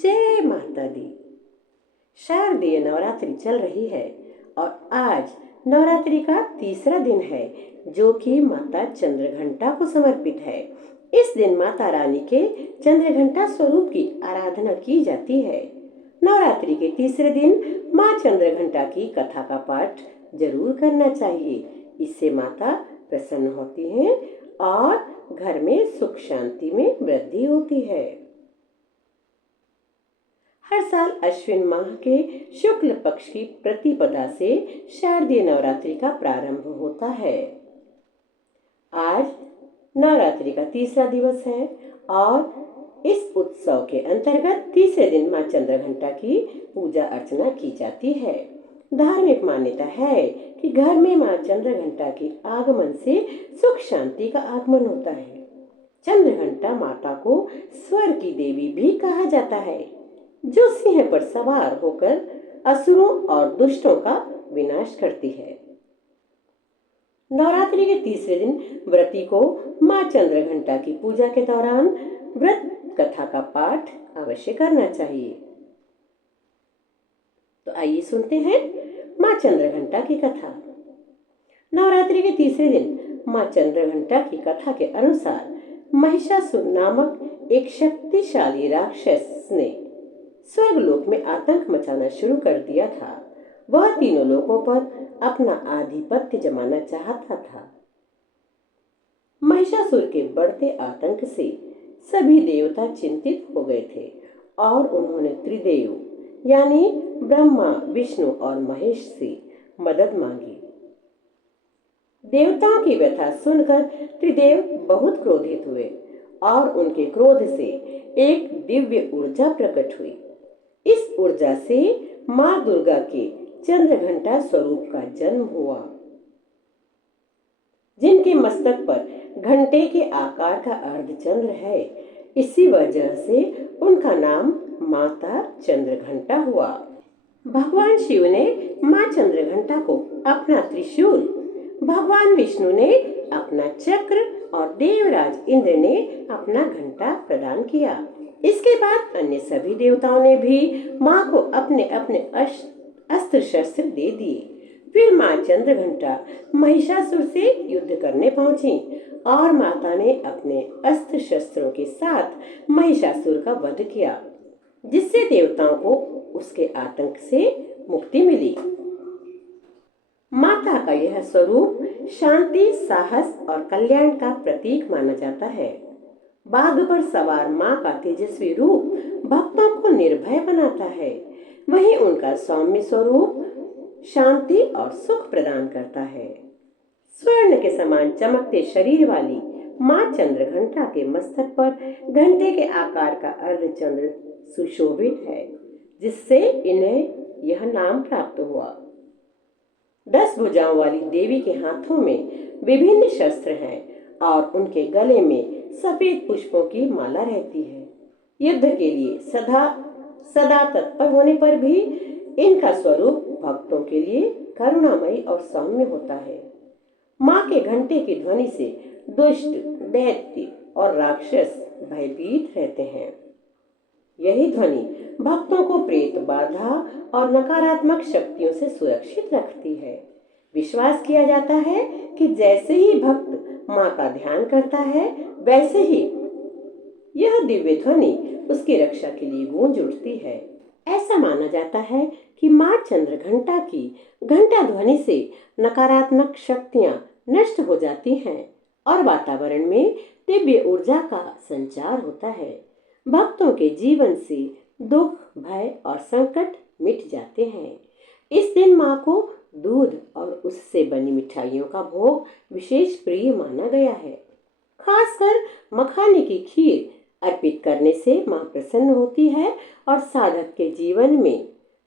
जय माता दी। शारदीय नवरात्रि चल रही है और आज नवरात्रि का तीसरा दिन है जो कि माता चंद्रघंटा को समर्पित है। इस दिन माता रानी के चंद्रघंटा स्वरूप की आराधना की जाती है। नवरात्रि के तीसरे दिन माँ चंद्रघंटा की कथा का पाठ जरूर करना चाहिए। इससे माता प्रसन्न होती हैं और घर में सुख शांति में वृद्धि होती है। हर साल अश्विन माह के शुक्ल पक्ष की प्रतिपदा से शारदीय नवरात्रि का प्रारंभ होता है। आज नवरात्रि का तीसरा दिवस है और इस उत्सव के अंतर्गत तीसरे दिन मां चंद्रघंटा की पूजा अर्चना की जाती है। धार्मिक मान्यता है कि घर में मां चंद्रघंटा के आगमन से सुख शांति का आगमन होता है। चंद्रघंटा माता को स्वर्ग की देवी भी कहा जाता है, जो सिंह पर सवार होकर असुरों और दुष्टों का विनाश करती है। नवरात्रि के तीसरे दिन व्रती को मां चंद्रघंटा की पूजा के दौरान व्रत कथा का पाठ अवश्य करना चाहिए। तो आइए सुनते हैं मां चंद्रघंटा की कथा। नवरात्रि के तीसरे दिन मां चंद्रघंटा की कथा के अनुसार महिषासुर नामक एक शक्तिशाली राक्षस ने स्वर्गलोक में आतंक मचाना शुरू कर दिया था। वह तीनों लोकों पर अपना आधिपत्य जमाना चाहता था। महिषासुर के बढ़ते आतंक से सभी देवता चिंतित हो गए थे और उन्होंने त्रिदेव यानी ब्रह्मा, विष्णु और महेश से मदद मांगी। देवताओं की व्यथा सुनकर त्रिदेव बहुत क्रोधित हुए और उनके क्रोध से एक दिव्य ऊर्जा प्रकट हुई। इस ऊर्जा से मां दुर्गा के चंद्रघंटा स्वरूप का जन्म हुआ, जिनके मस्तक पर घंटे के आकार का अर्धचंद्र है। इसी वजह से उनका नाम माता चंद्रघंटा हुआ। भगवान शिव ने मां चंद्रघंटा को अपना त्रिशूल, भगवान विष्णु ने अपना चक्र और देवराज इंद्र ने अपना घंटा प्रदान किया। इसके बाद अन्य सभी देवताओं ने भी मां को अपने अपने अस्त्र शस्त्र दे दिए। फिर मां चंद्रघंटा महिषासुर से युद्ध करने पहुंची और माता ने अपने अस्त्र शस्त्रों के साथ महिषासुर का वध किया, जिससे देवताओं को उसके आतंक से मुक्ति मिली। माता का यह स्वरूप शांति, साहस और कल्याण का प्रतीक माना जाता है। बाघ पर सवार मां का तेजस्वी रूप भक्तों को निर्भय बनाता है। वहीं उनका सौम्य स्वरूप शांति और सुख प्रदान करता है। स्वर्ण के समान चमकते शरीर वाली मां चंद्रघंटा के मस्तक पर घंटे के आकार का अर्धचंद्र सुशोभित है, जिससे इन्हें यह नाम प्राप्त हुआ। 10 भुजाओं वाली देवी के हाथों में विभिन्न शस्त्र हैं और उनके गले में सफेद पुष्पों की माला रहती है। युद्ध के लिए सदा तत्पर होने पर भी इनका स्वरूप भक्तों के लिए करुणामयी और सौम्य होता है। मां के घंटे की ध्वनि से दुष्ट, दैत्य और राक्षस भयभीत रहते हैं। यही ध्वनि भक्तों को प्रेत बाधा और नकारात्मक शक्तियों से सुरक्षित रखती है। विश्वास किया जाता है कि जैसे ही भक्त मां का ध्यान करता है, वैसे ही यह दिव्य ध्वनि उसकी रक्षा के लिए गूंज उठती है। ऐसा माना जाता है कि मां चंद्रघंटा की घंटा ध्वनि से नकारात्मक शक्तियां नष्ट हो जाती हैं और वातावरण में दिव्य ऊर्जा का संचार होता है। भक्तों के जीवन से दुख, भय और संकट मिट जाते हैं। इस दिन मां को दूध और उससे बनी मिठाइयों का भोग विशेष प्रिय माना गया है। खासकर मखाने की खीर अर्पित करने से मां प्रसन्न होती है और साधक के जीवन में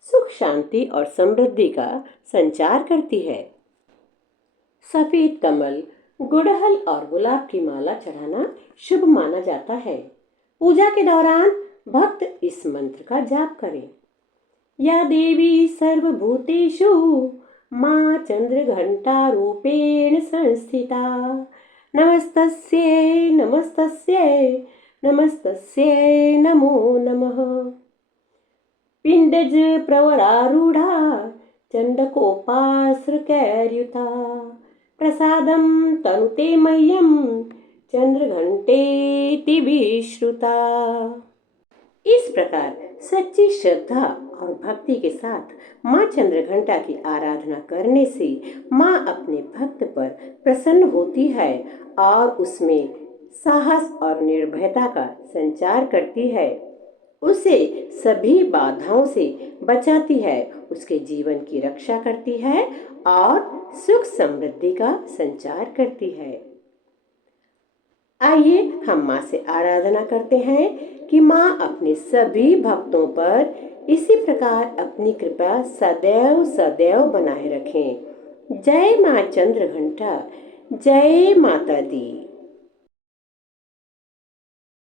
सुख, शांति और समृद्धि का संचार करती है। सफेद कमल, गुड़हल और गुलाब की माला चढ़ाना शुभ माना जाता है। पूजा के दौरान भक्त इस मंत्र का जाप करें। या देवी सर्वभूतेषु मां चंद्रघंटा रूपेण संस्थिता, नमस्तस्यै नमस्तस्यै नमस्तस्यै नमो नमः। पिंडज प्रवरारूढ़ा चंडकोपाश्रकैर्युता प्रसादं तनुते मह्यं चंद्रघंटेति विश्रुता। इस प्रकार सच्ची श्रद्धा और भक्ति के साथ माँ चंद्रघंटा की आराधना करने से माँ अपने भक्त पर प्रसन्न होती है और उसमें साहस और निर्भयता का संचार करती है, उसे सभी बाधाओं से बचाती है, उसके जीवन की रक्षा करती है और सुख समृद्धि का संचार करती है। आइए हम माँ से आराधना करते हैं कि माँ अपने सभी भक्तों पर इसी प्रकार अपनी कृपा सदैव सदैव बनाए रखें। जय माँ चंद्रघंटा, जय माता दी।